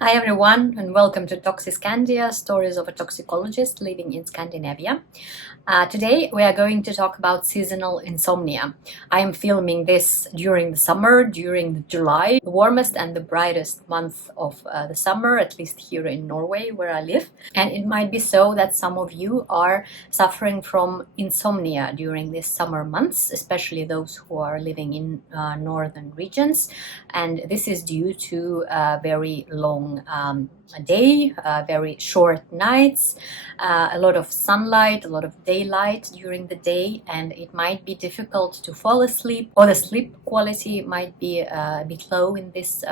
Hi everyone, and welcome to Toxiscandia, Stories of a Toxicologist Living in Scandinavia. Today we are going to talk about seasonal insomnia. I am filming this during the summer, during July, the warmest and the brightest month of the summer, at least here in Norway where I live. And it might be so that some of you are suffering from insomnia during these summer months, especially those who are living in northern regions. And this is due to very long day, very short nights, a lot of sunlight, a lot of daylight during the day, and it might be difficult to fall asleep, or the sleep quality might be a bit low in this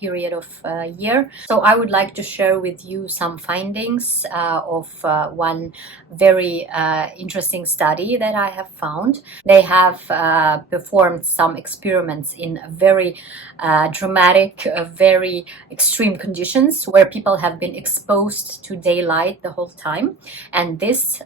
period of year. So I would like to share with you some findings of one very interesting study that I have found. They have performed some experiments in very dramatic, very extreme conditions where people have been exposed to daylight the whole time. And these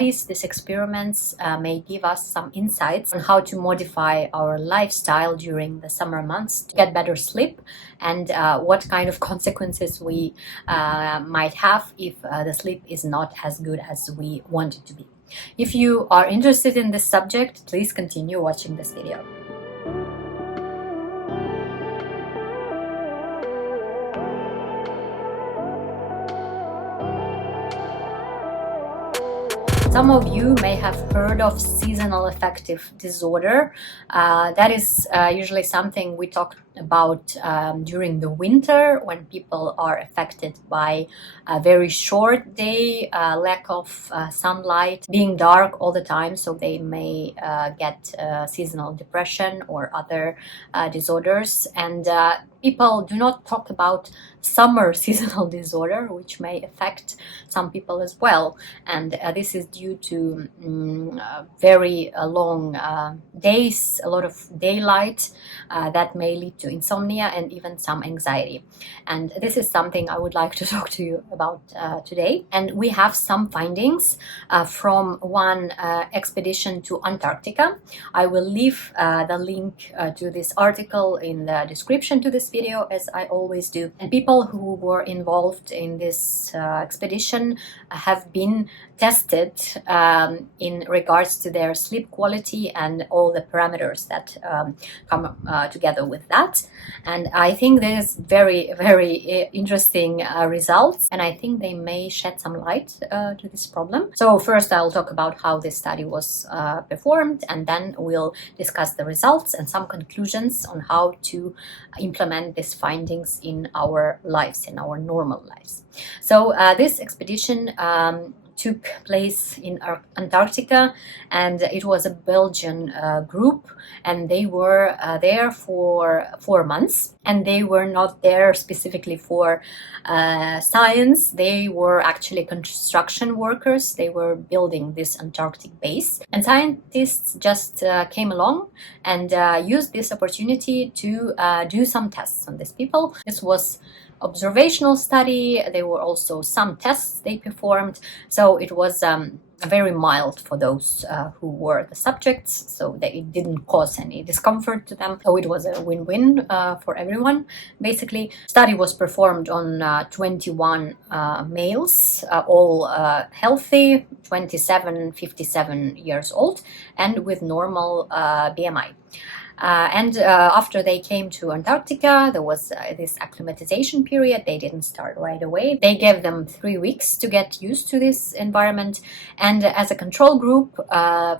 these experiments may give us some insights on how to modify our lifestyle during the summer months to get better sleep, and what kind of consequences we might have if the sleep is not as good as we want it to be. If you are interested in this subject, please continue watching this video. Some of you may have heard of seasonal affective disorder. That is usually something we talk about during the winter, when people are affected by a very short day, lack of sunlight, being dark all the time, so they may get seasonal depression or other disorders. And people do not talk about summer seasonal disorder, which may affect some people as well. And this is due to very long days, a lot of daylight that may lead to insomnia and even some anxiety. And this is something I would like to talk to you about today. And we have some findings from one expedition to Antarctica. I will leave the link to this article in the description to this video, as I always do. And people who were involved in this expedition have been tested in regards to their sleep quality and all the parameters that come together with that. And I think there's very, very interesting results, and I think they may shed some light to this problem. So first I'll talk about how this study was performed, and then we'll discuss the results and some conclusions on how to implement these findings in our lives, in our normal lives. So this expedition took place in Antarctica, and it was a Belgian group, and they were there for 4 months, and they were not there specifically for science. They were actually construction workers. They were building this Antarctic base, and scientists just came along and used this opportunity to do some tests on these people. This was observational study. There were also some tests they performed, so it was very mild for those who were the subjects, so that it didn't cause any discomfort to them. So it was a win-win for everyone. Basically, study was performed on 21 males, all healthy, 27, 57 years old, and with normal BMI. After they came to Antarctica, there was this acclimatization period. They didn't start right away. They gave them 3 weeks to get used to this environment. And as a control group,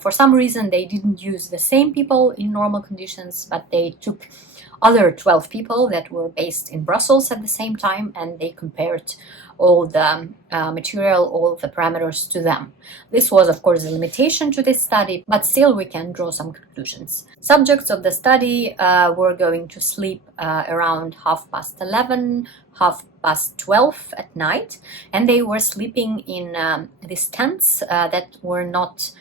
for some reason, they didn't use the same people in normal conditions, but they took other 12 people that were based in Brussels at the same time, and they compared all the material, all the parameters to them. This was, of course, a limitation to this study, but still we can draw some conclusions. Subjects of the study were going to sleep around 11:30, 12:30 at night, and they were sleeping in these tents that were not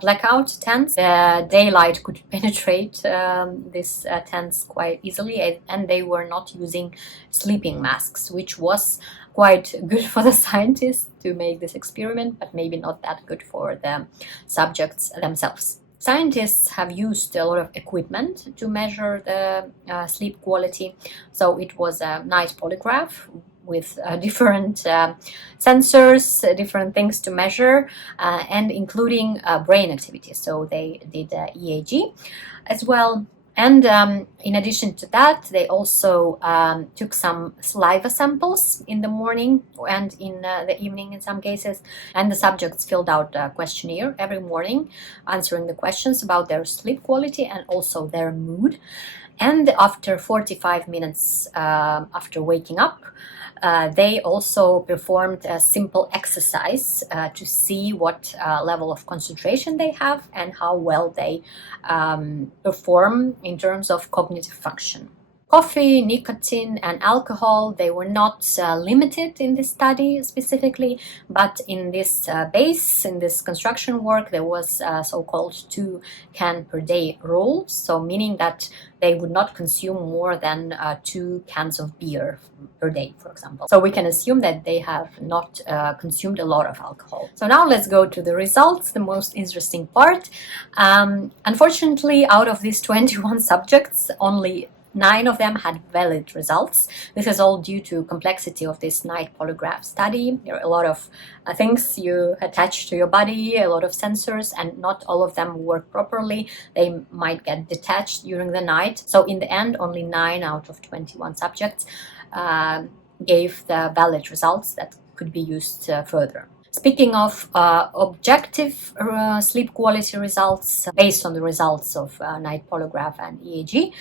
blackout tents. The daylight could penetrate these tents quite easily, and they were not using sleeping masks, which was quite good for the scientists to make this experiment, but maybe not that good for the subjects themselves. Scientists have used a lot of equipment to measure the sleep quality. So it was a night polygraph with different sensors, different things to measure, and including brain activity. So they did EEG as well. And in addition to that, they also took some saliva samples in the morning and in the evening in some cases. And the subjects filled out a questionnaire every morning, answering the questions about their sleep quality and also their mood. And after 45 minutes after waking up, they also performed a simple exercise to see what level of concentration they have and how well they perform in terms of cognitive function. Coffee, nicotine, and alcohol, they were not limited in this study specifically, but in this in this construction work, there was so-called 2 can per day rule, so meaning that they would not consume more than 2 cans of beer per day, for example. So we can assume that they have not consumed a lot of alcohol. So now let's go to the results, the most interesting part. Unfortunately, out of these 21 subjects, only 9 of them had valid results. This is all due to complexity of this night polygraph study. There are a lot of things you attach to your body, a lot of sensors, and not all of them work properly. They might get detached during the night. So in the end, only 9 out of 21 subjects gave the valid results that could be used further. Speaking of objective sleep quality results based on the results of night polygraph and EEG,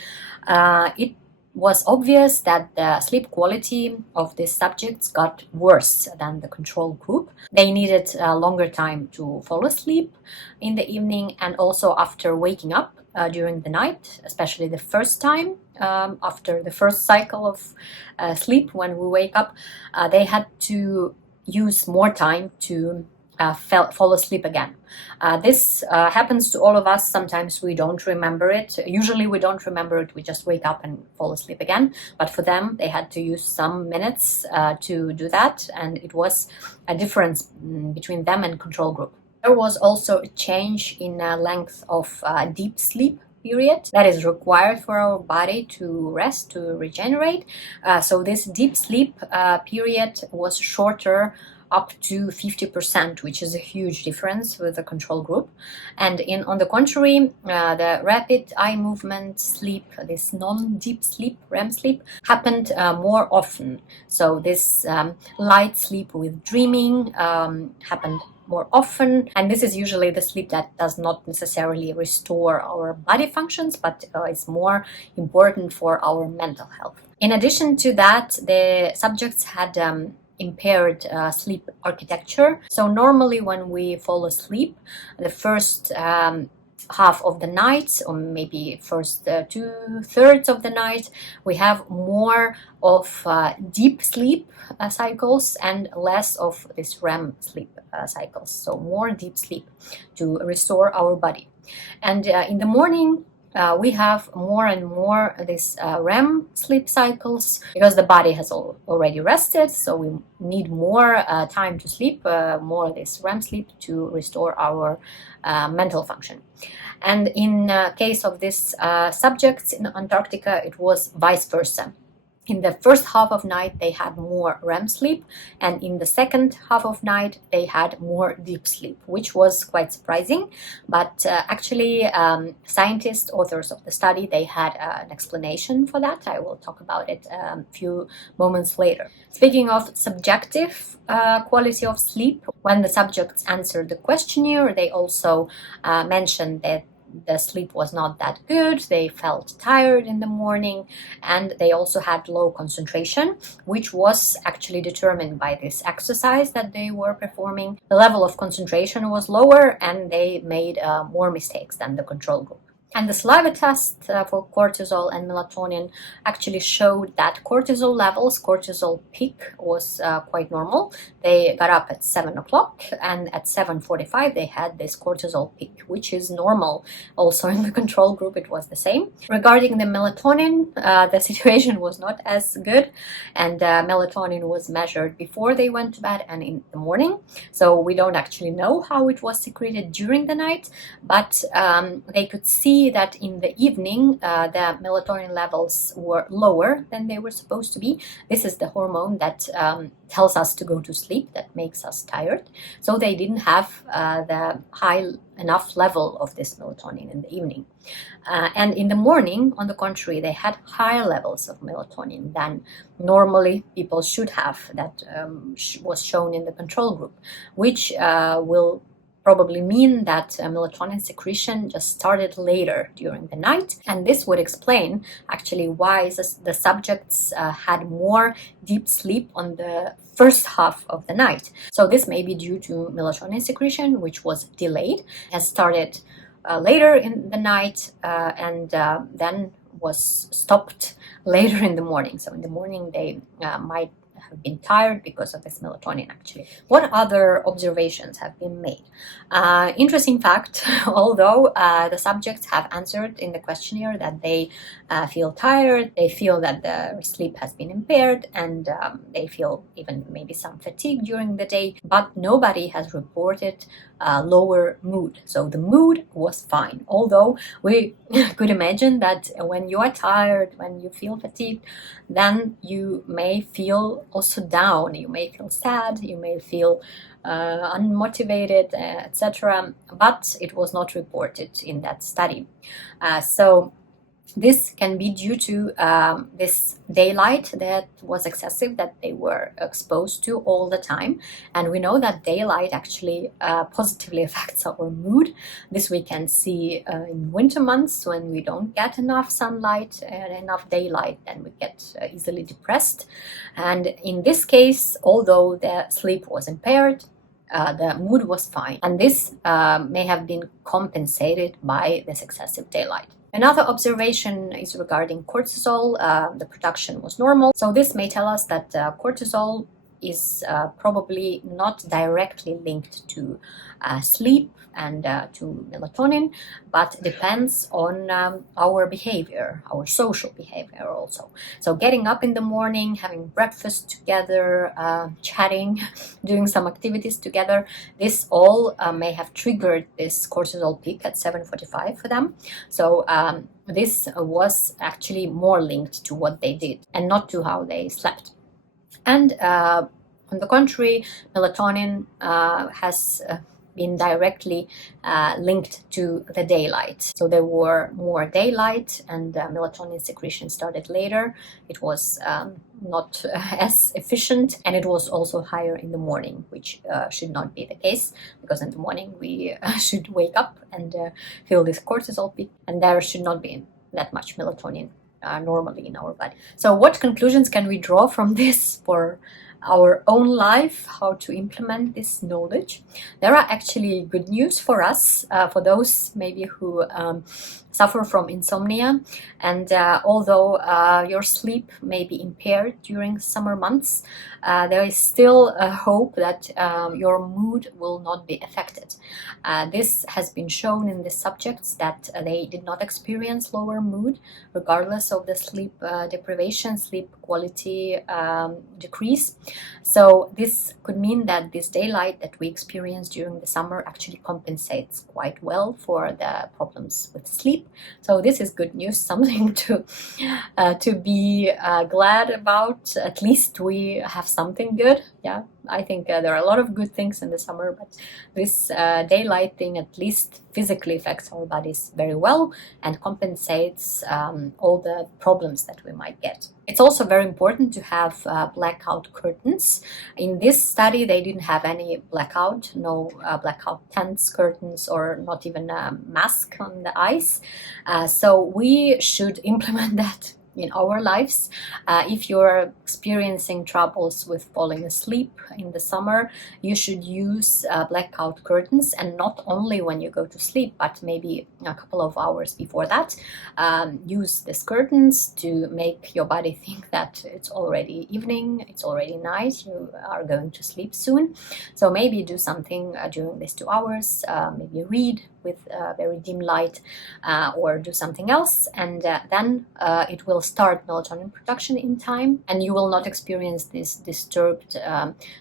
it was obvious that the sleep quality of these subjects got worse than the control group. They needed a longer time to fall asleep in the evening and also after waking up during the night, especially the first time after the first cycle of sleep when we wake up, they had to use more time to fall asleep again. This happens to all of us. Sometimes we don't remember it. Usually we don't remember it. We just wake up and fall asleep again. But for them, they had to use some minutes to do that. And it was a difference between them and control group. There was also a change in length of deep sleep period that is required for our body to rest, to regenerate. So this deep sleep period was shorter, up to 50%, which is a huge difference with the control group. And on the contrary, the rapid eye movement sleep, this non-deep sleep, REM sleep, happened more often. So this light sleep with dreaming happened more often, and this is usually the sleep that does not necessarily restore our body functions, but is more important for our mental health. In addition to that, the subjects had impaired sleep architecture. So normally when we fall asleep, the first half of the night, or maybe first 2/3 of the night, we have more of deep sleep cycles and less of this REM sleep cycles. So more deep sleep to restore our body. And in the morning, we have more and more this REM sleep cycles because the body has already rested, so we need more time to sleep, more this REM sleep to restore our mental function. And in case of this subjects in Antarctica, it was vice versa. In the first half of night, they had more REM sleep, and in the second half of night, they had more deep sleep, which was quite surprising. But actually, scientists, authors of the study, they had an explanation for that. I will talk about it a few moments later. Speaking of subjective quality of sleep, when the subjects answered the questionnaire, they also mentioned that the sleep was not that good, they felt tired in the morning, and they also had low concentration, which was actually determined by this exercise that they were performing. The level of concentration was lower and they made more mistakes than the control group. And the saliva test for cortisol and melatonin actually showed that cortisol peak was quite normal. They got up at 7 o'clock, and at 7:45 they had this cortisol peak, which is normal. Also in the control group it was the same. Regarding the melatonin, the situation was not as good, and melatonin was measured before they went to bed and in the morning. So we don't actually know how it was secreted during the night, but they could see that in the evening the melatonin levels were lower than they were supposed to be. This is the hormone that tells us to go to sleep, that makes us tired. So they didn't have the high enough level of this melatonin in the evening. And in the morning, on the contrary, they had higher levels of melatonin than normally people should have. That was shown in the control group, which will probably mean that melatonin secretion just started later during the night. And this would explain actually why the subjects had more deep sleep on the first half of the night. So this may be due to melatonin secretion, which was delayed, has started later in the night and then was stopped later in the morning. So in the morning they might have been tired because of this melatonin actually. What other observations have been made? Interesting fact, although the subjects have answered in the questionnaire that they feel tired, they feel that their sleep has been impaired, and they feel even maybe some fatigue during the day, but nobody has reported lower mood. So the mood was fine, although we could imagine that when you are tired, when you feel fatigued, then you may feel also down, you may feel sad, you may feel unmotivated, etc. But it was not reported in that study. So this can be due to this daylight that was excessive, that they were exposed to all the time. And we know that daylight actually positively affects our mood. This we can see in winter months when we don't get enough sunlight and enough daylight, then we get easily depressed. And in this case, although the sleep was impaired, the mood was fine. And this may have been compensated by this excessive daylight. Another observation is regarding cortisol. The production was normal. So this may tell us that cortisol is probably not directly linked to sleep and to melatonin, but depends on our behavior, our social behavior also. So getting up in the morning, having breakfast together, chatting, doing some activities together, this all may have triggered this cortisol peak at 7:45 for them. So this was actually more linked to what they did and not to how they slept. And on the contrary, melatonin has been directly linked to the daylight. So there were more daylight, and melatonin secretion started later. It was not as efficient, and it was also higher in the morning, which should not be the case, because in the morning we should wake up and feel this cortisol peak, and there should not be that much melatonin normally in our body. So what conclusions can we draw from this for our own life, how to implement this knowledge? There are actually good news for us, for those maybe who suffer from insomnia, and although your sleep may be impaired during summer months, there is still a hope that your mood will not be affected. This has been shown in the subjects that they did not experience lower mood regardless of the sleep deprivation, sleep quality decrease. So this could mean that this daylight that we experience during the summer actually compensates quite well for the problems with sleep. So this is good news, something to be glad about. At least we have something good. Yeah, I think there are a lot of good things in the summer, but this daylight thing at least physically affects our bodies very well and compensates all the problems that we might get. It's also very important to have blackout curtains. In this study, they didn't have any blackout, no blackout tents, curtains, or not even a mask on the eyes. So we should implement that in our lives. If you're experiencing troubles with falling asleep in the summer, you should use blackout curtains, and not only when you go to sleep, but maybe a couple of hours before that. Use these curtains to make your body think that it's already evening, it's already night, you are going to sleep soon. So maybe do something during these 2 hours, maybe read with very dim light, or do something else, and then it will start melatonin production in time, and you will not experience this disturbed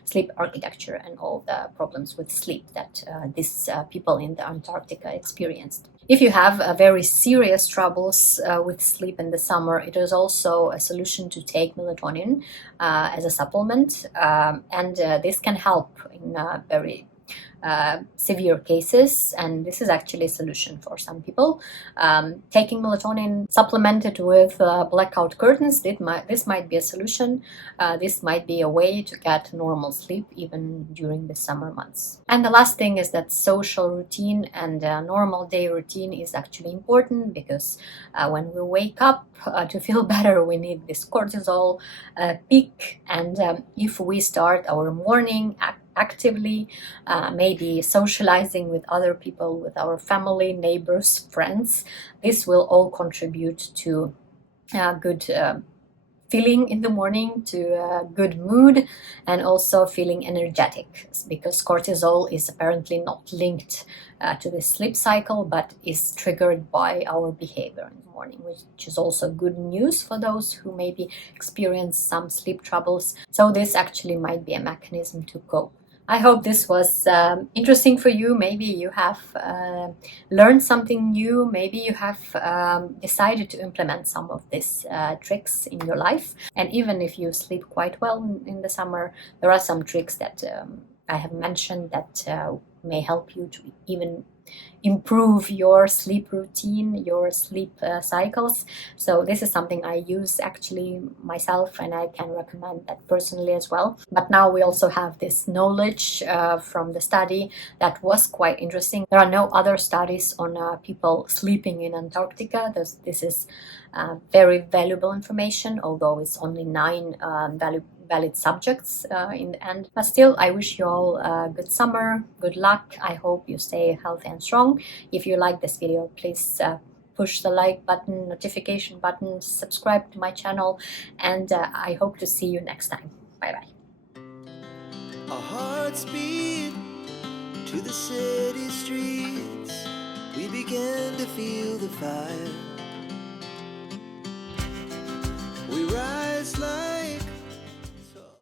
sleep architecture and all the problems with sleep that these people in the Antarctica experienced. If you have very serious troubles with sleep in the summer, it is also a solution to take melatonin as a supplement, and this can help in very severe cases, and this is actually a solution for some people. Taking melatonin supplemented with blackout curtains, this might be a solution. This might be a way to get normal sleep even during the summer months. And the last thing is that social routine and normal day routine is actually important, because when we wake up to feel better, we need this cortisol peak, and if we start our morning actively, maybe socializing with other people, with our family, neighbors, friends, this will all contribute to good feeling in the morning, to a good mood, and also feeling energetic, because cortisol is apparently not linked to the sleep cycle, but is triggered by our behavior in the morning, which is also good news for those who maybe experience some sleep troubles. So this actually might be a mechanism to cope. I hope this was interesting for you. Maybe you have learned something new. Maybe you have decided to implement some of these tricks in your life. And even if you sleep quite well in the summer, there are some tricks that I have mentioned that may help you to even improve your sleep routine, your sleep cycles. So this is something I use actually myself, and I can recommend that personally as well. But now we also have this knowledge from the study that was quite interesting. There are no other studies on people sleeping in Antarctica. This is very valuable information, although it's only 9 valid subjects in the end. But still, I wish you all a good summer, good luck. I hope you stay healthy and strong. If you like this video, please push the like button, notification button, subscribe to my channel, and I hope to see you next time. Bye bye. Our hearts beat to the city streets. We began to feel the fire.